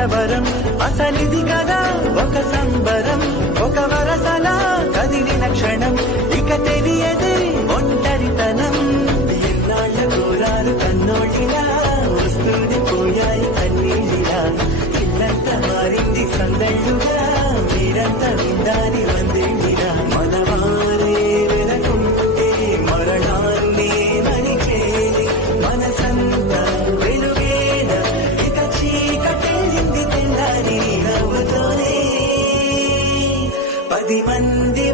కలవరం అసలిది కదా ఒక సంబరం ఒక వరసలా కదిలిన క్షణం ఇక తెలియదే ఒంటరితనం ఎన్నాళ్ళ ఘోరాలు కన్నోటిలా వస్తూనే పోయాయి కన్నీళ్ళిలా ఇల్లంతా మారింది సందళ్ళుగా మీరంతా విందాని వందేళ్ళిలా మనవారే వెనకుంటే మరణాన్ని మరిచేది మనసంతా వెలుగేన ఇక చీకటెళ్ళింది తెల్లారి నవ్వుతోనే 10 మంది